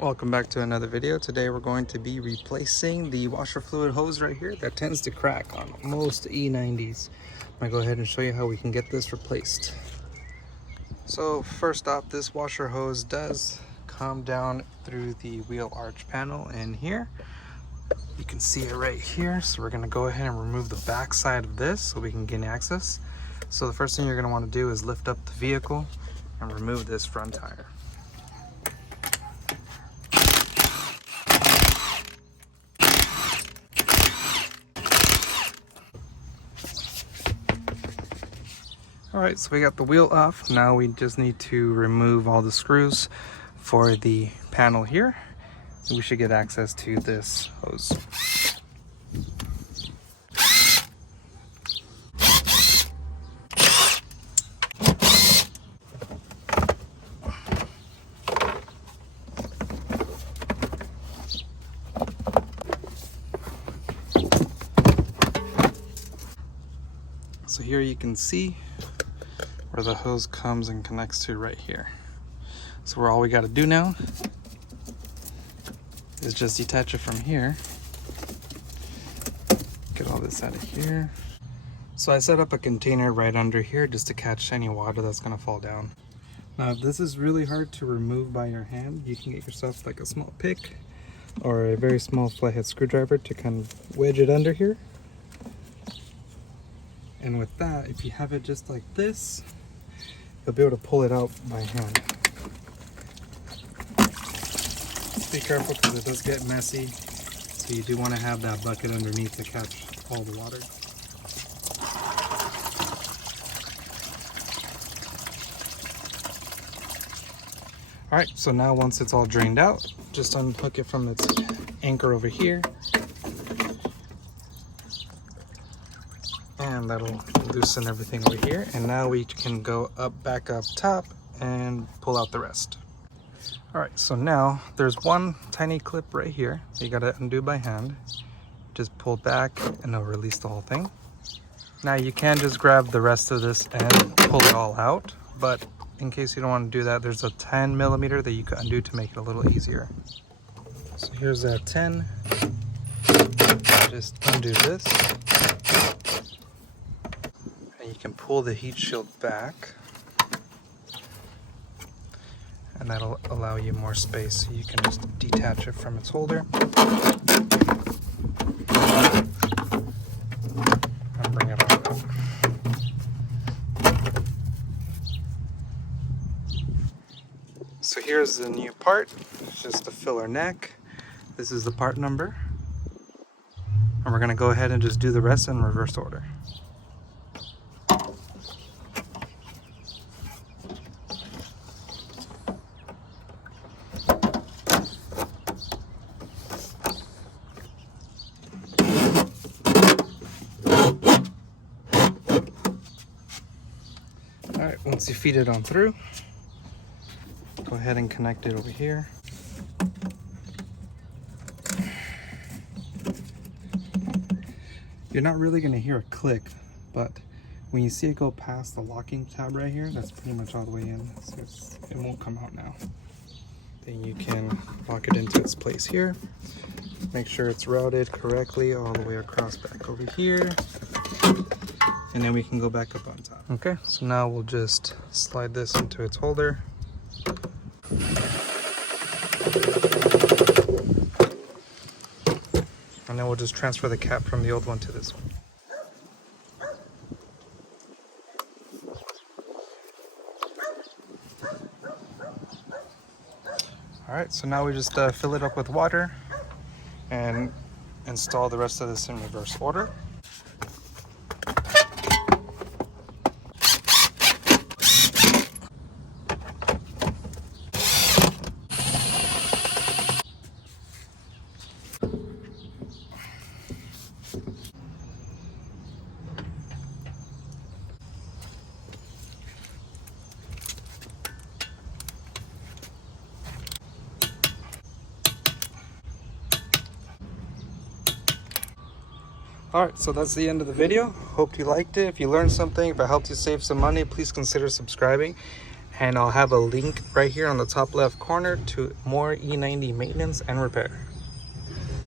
Welcome back to another video. Today we're going to be replacing the washer fluid hose right here that tends to crack on most E90s. I'm going to go ahead and show you how we can get this replaced. So first off, this washer hose does come down through the wheel arch panel in here. You can see it right here. So we're going to go ahead and remove the back side of this so we can gain access. So the first thing you're going to want to do is lift up the vehicle and remove this front tire. Alright, so we got the wheel off. Now we just need to remove all the screws for the panel here. And we should get access to this hose. So here you can see where the hose comes and connects to right here. So all we got to do now is just detach it from here. Get all this out of here. So I set up a container right under here just to catch any water that's going to fall down. Now if this is really hard to remove by your hand, you can get yourself like a small pick or a very small flathead screwdriver to kind of wedge it under here. And with that, if you have it just like this, you'll be able to pull it out by hand. Just be careful because it does get messy. So you do want to have that bucket underneath to catch all the water. Alright, so now once it's all drained out, just unhook it from its anchor over here. And that'll loosen everything over here, and now we can go back up top and pull out the rest. All right, so now there's one tiny clip right here that you got to undo by hand. Just pull back and it'll release the whole thing. Now you can just grab the rest of this and pull it all out, but in case you don't want to do that, there's a 10 millimeter that you can undo to make it a little easier. So here's that 10. Just undo this. You can pull the heat shield back, and that'll allow you more space, so you can just detach it from its holder and bring it on up. So here's the new part. It's just the filler neck. This is the part number, and we're going to go ahead and just do the rest in reverse order. Alright, once you feed it on through, go ahead and connect it over here. You're not really going to hear a click, but when you see it go past the locking tab right here, that's pretty much all the way in, so it won't come out now. Then you can lock it into its place here. Make sure it's routed correctly all the way across back over here. And then we can go back up on top. Okay, so now we'll just slide this into its holder. And then we'll just transfer the cap from the old one to this one. Alright, so now we just fill it up with water and install the rest of this in reverse order. Alright, so that's the end of the video. Hope you liked it. If you learned something, if it helped you save some money, please consider subscribing. And I'll have a link right here on the top left corner to more E90 maintenance and repair.